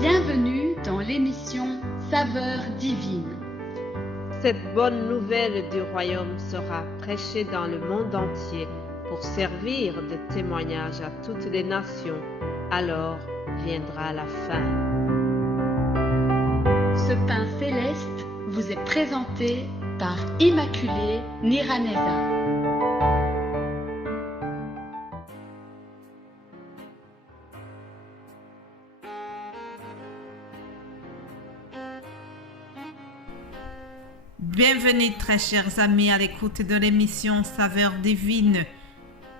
Bienvenue dans l'émission Saveurs divines. Cette bonne nouvelle du royaume sera prêchée dans le monde entier pour servir de témoignage à toutes les nations. Alors viendra la fin. Ce pain céleste vous est présenté par Immaculée Niraneza. Bienvenue très chers amis à l'écoute de l'émission Saveurs divines.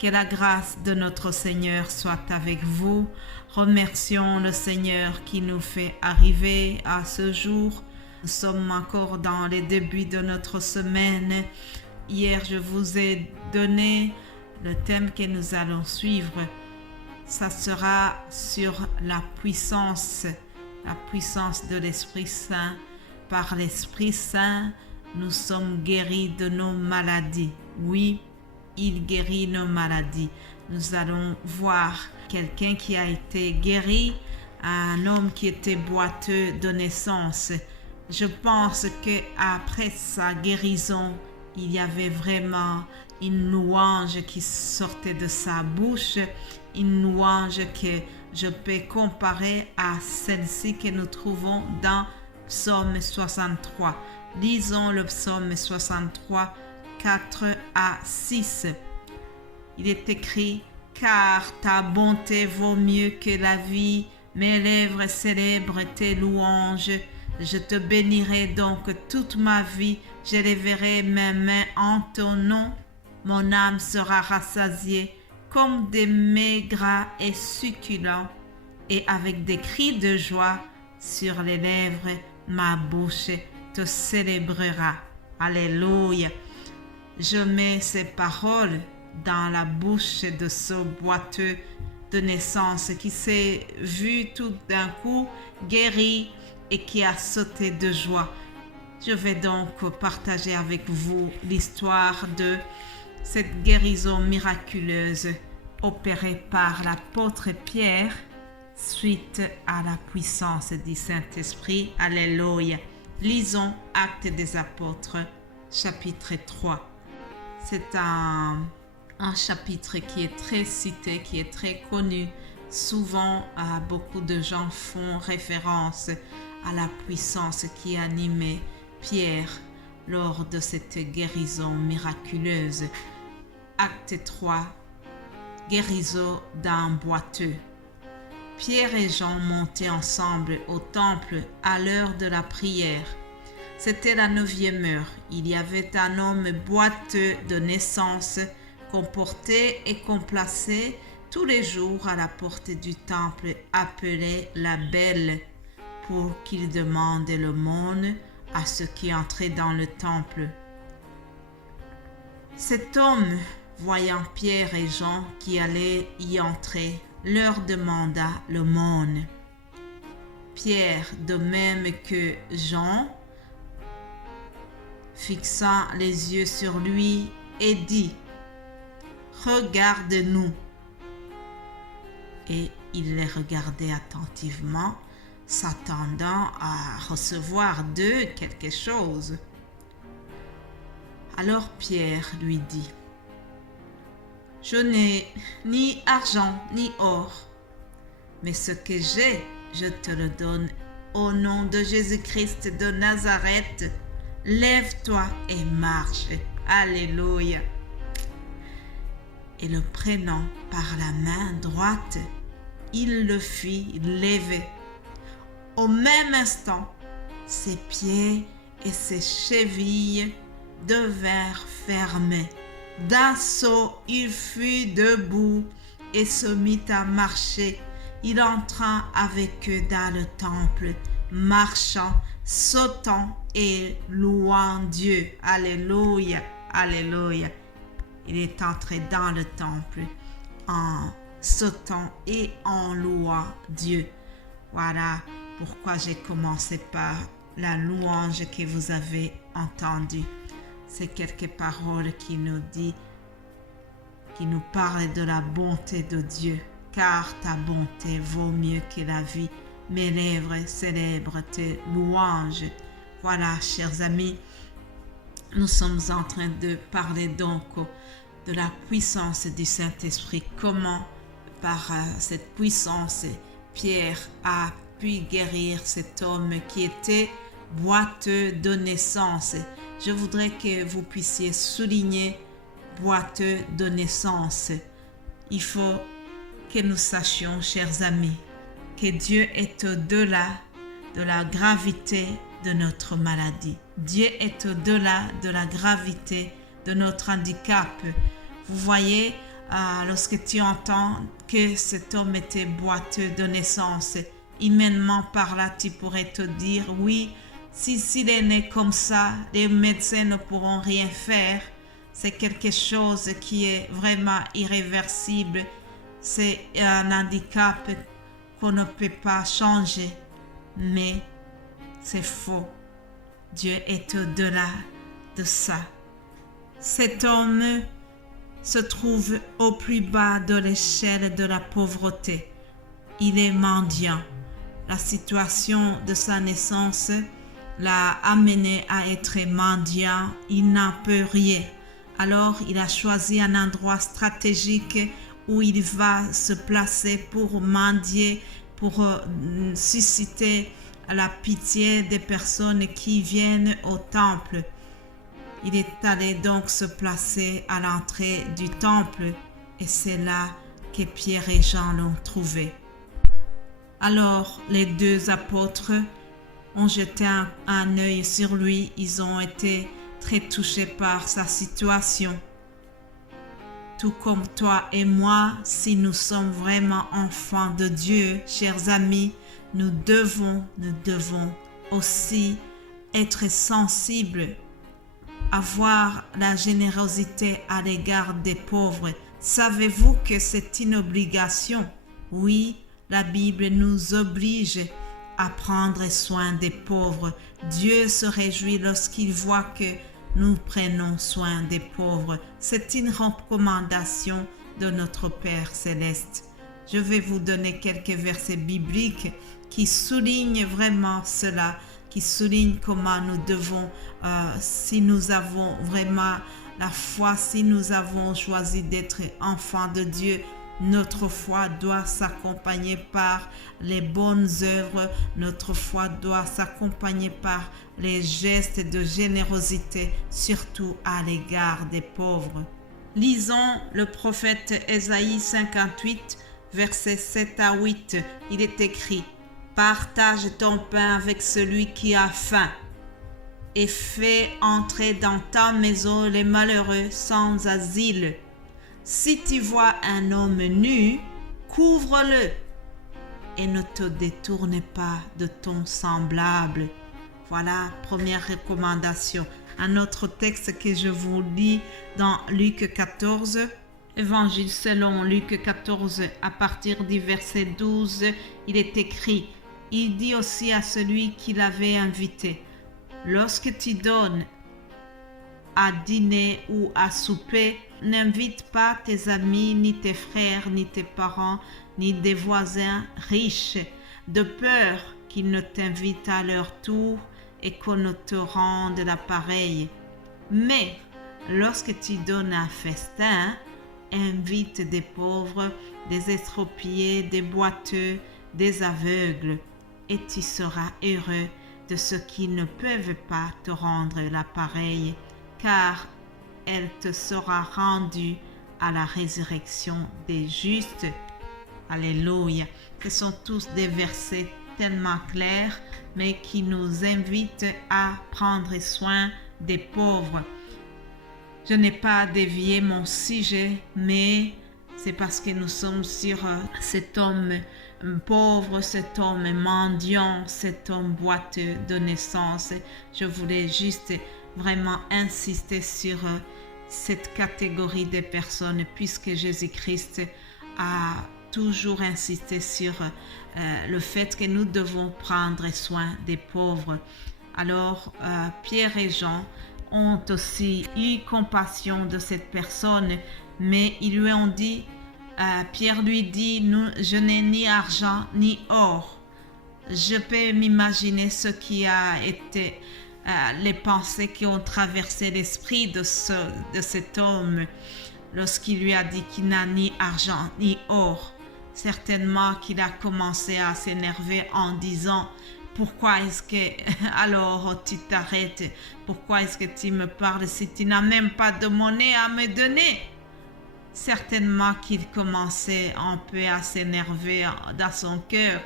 Que la grâce de notre Seigneur soit avec vous. Remercions le Seigneur qui nous fait arriver à ce jour. Nous sommes encore dans les débuts de notre semaine. Hier, je vous ai donné le thème que nous allons suivre. Ça sera sur la puissance de l'Esprit Saint. Par l'Esprit Saint, nous sommes guéris de nos maladies. Oui, il guérit nos maladies. Nous allons voir quelqu'un qui a été guéri, un homme qui était boiteux de naissance. Je pense qu'après sa guérison, il y avait vraiment une louange qui sortait de sa bouche, une louange que je peux comparer à celle-ci que nous trouvons dans Psaume 63. Lisons le Psaume 63, 4 à 6. Il est écrit: car ta bonté vaut mieux que la vie, mes lèvres célèbrent tes louanges. Je te bénirai donc toute ma vie, j'élèverai mes mains en ton nom. Mon âme sera rassasiée comme des mets gras et succulents, et avec des cris de joie sur les lèvres, ma bouche te célébrera. Alléluia. Je mets ces paroles dans la bouche de ce boiteux de naissance qui s'est vu tout d'un coup guéri et qui a sauté de joie. Je vais donc partager avec vous l'histoire de cette guérison miraculeuse opérée par l'apôtre Pierre suite à la puissance du Saint-Esprit. Alléluia. Lisons Actes des Apôtres, chapitre 3. C'est un chapitre qui est très cité, qui est très connu. Souvent, beaucoup de gens font référence à la puissance qui animait Pierre lors de cette guérison miraculeuse. Acte 3, guérison d'un boiteux. Pierre et Jean montaient ensemble au temple à l'heure de la prière. C'était la 9e heure. Il y avait un homme boiteux de naissance qu'on portait et qu'on plaçait tous les jours à la porte du temple appelé la Belle pour qu'il demande l'aumône à ceux qui entraient dans le temple. Cet homme, voyant Pierre et Jean qui allaient y entrer, leur demanda l'aumône. Pierre, de même que Jean, fixant les yeux sur lui, et dit: regarde-nous. Et il les regardait attentivement, s'attendant à recevoir d'eux quelque chose. Alors Pierre lui dit: je n'ai ni argent ni or, mais ce que j'ai, je te le donne. Au nom de Jésus-Christ de Nazareth, lève-toi et marche. Alléluia. Et le prenant par la main droite, il le fit lever. Au même instant, ses pieds et ses chevilles devinrent fermés. D'un saut, il fut debout et se mit à marcher. Il entra avec eux dans le temple, marchant, sautant et louant Dieu. Alléluia, alléluia. Il est entré dans le temple en sautant et en louant Dieu. Voilà pourquoi j'ai commencé par la louange que vous avez entendue. C'est quelques paroles qui nous parlent de la bonté de Dieu. Car ta bonté vaut mieux que la vie, mes lèvres célèbrent tes louanges. Voilà, chers amis, nous sommes en train de parler donc de la puissance du Saint-Esprit. Comment, par cette puissance, Pierre a pu guérir cet homme qui était boiteux de naissance. Je voudrais que vous puissiez souligner boiteux de naissance. Il faut que nous sachions, chers amis, que Dieu est au-delà de la gravité de notre maladie. Dieu est au-delà de la gravité de notre handicap. Vous voyez, lorsque tu entends que cet homme était boiteux de naissance, humainement par là, tu pourrais te dire, oui, s'il est né comme ça, les médecins ne pourront rien faire. C'est quelque chose qui est vraiment irréversible. C'est un handicap qu'on ne peut pas changer. Mais c'est faux. Dieu est au-delà de ça. Cet homme se trouve au plus bas de l'échelle de la pauvreté. Il est mendiant. La situation de sa naissance l'a amené à être mendiant. Il n'en peut rien. Alors, il a choisi un endroit stratégique où il va se placer pour mendier, pour susciter la pitié des personnes qui viennent au temple. Il est allé donc se placer à l'entrée du temple et c'est là que Pierre et Jean l'ont trouvé. Alors, les deux apôtres ont jeté un œil sur lui. Ils ont été très touchés par sa situation. Tout comme toi et moi, si nous sommes vraiment enfants de Dieu, chers amis, nous devons aussi être sensibles, avoir la générosité à l'égard des pauvres. Savez-vous que c'est une obligation? Oui, la Bible nous oblige à prendre soin des pauvres. Dieu se réjouit lorsqu'il voit que nous prenons soin des pauvres. C'est une recommandation de notre Père céleste. Je vais vous donner quelques versets bibliques qui soulignent vraiment cela, qui soulignent comment nous devons, si nous avons vraiment la foi, si nous avons choisi d'être enfants de Dieu, notre foi doit s'accompagner par les bonnes œuvres, notre foi doit s'accompagner par les gestes de générosité, surtout à l'égard des pauvres. Lisons le prophète Ésaïe 58, versets 7 à 8. Il est écrit: « Partage ton pain avec celui qui a faim et fais entrer dans ta maison les malheureux sans asile. Si tu vois un homme nu, couvre-le et ne te détourne pas de ton semblable. » Voilà, première recommandation. Un autre texte que je vous lis dans Luc 14, Évangile selon Luc 14, à partir du verset 12, il est écrit: « Il dit aussi à celui qui l'avait invité: lorsque tu donnes à dîner ou à souper, n'invite pas tes amis, ni tes frères, ni tes parents, ni des voisins riches, de peur qu'ils ne t'invitent à leur tour et qu'on ne te rende l'appareil. Mais lorsque tu donnes un festin, invite des pauvres, des estropiés, des boiteux, des aveugles, et tu seras heureux de ceux qui ne peuvent pas te rendre l'appareil, car elle te sera rendue à la résurrection des justes. » Alléluia. Ce sont tous des versets tellement clairs, mais qui nous invitent à prendre soin des pauvres. Je n'ai pas dévié mon sujet, mais c'est parce que nous sommes sur cet homme pauvre, cet homme mendiant, cet homme boiteux de naissance. Je voulais juste vraiment insister sur cette catégorie de personnes, puisque Jésus-Christ a toujours insisté sur le fait que nous devons prendre soin des pauvres. Alors, Pierre et Jean ont aussi eu compassion de cette personne, mais ils lui ont dit, Pierre lui dit, je n'ai ni argent ni or, je peux m'imaginer ce qui a été les pensées qui ont traversé l'esprit de cet homme lorsqu'il lui a dit qu'il n'a ni argent ni or. Certainement qu'il a commencé à s'énerver en disant « Pourquoi est-ce que alors tu t'arrêtes? Pourquoi est-ce que tu me parles si tu n'as même pas de monnaie à me donner ?» Certainement qu'il commençait un peu à s'énerver dans son cœur.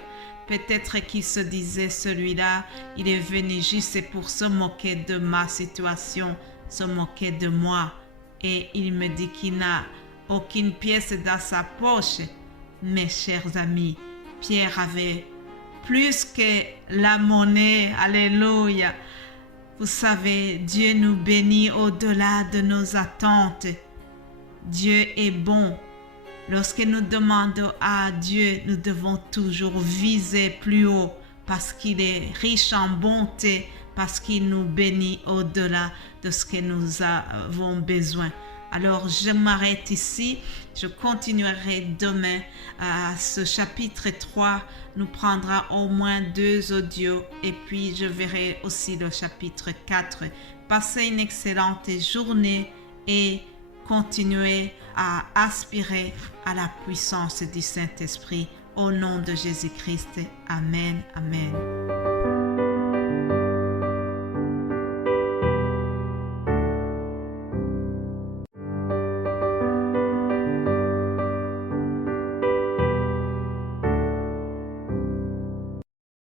Peut-être qu'il se disait, celui-là, il est venu juste pour se moquer de ma situation, se moquer de moi. Et il me dit qu'il n'a aucune pièce dans sa poche. Mes chers amis, Pierre avait plus que la monnaie. Alléluia. Vous savez, Dieu nous bénit au-delà de nos attentes. Dieu est bon. Lorsque nous demandons à Dieu, nous devons toujours viser plus haut parce qu'il est riche en bonté, parce qu'il nous bénit au-delà de ce que nous avons besoin. Alors, je m'arrête ici. Je continuerai demain. Ce chapitre 3 nous prendra au moins 2 audios et puis je verrai aussi le chapitre 4. Passez une excellente journée et continuez à aspirer à la puissance du Saint-Esprit. Au nom de Jésus-Christ. Amen. Amen.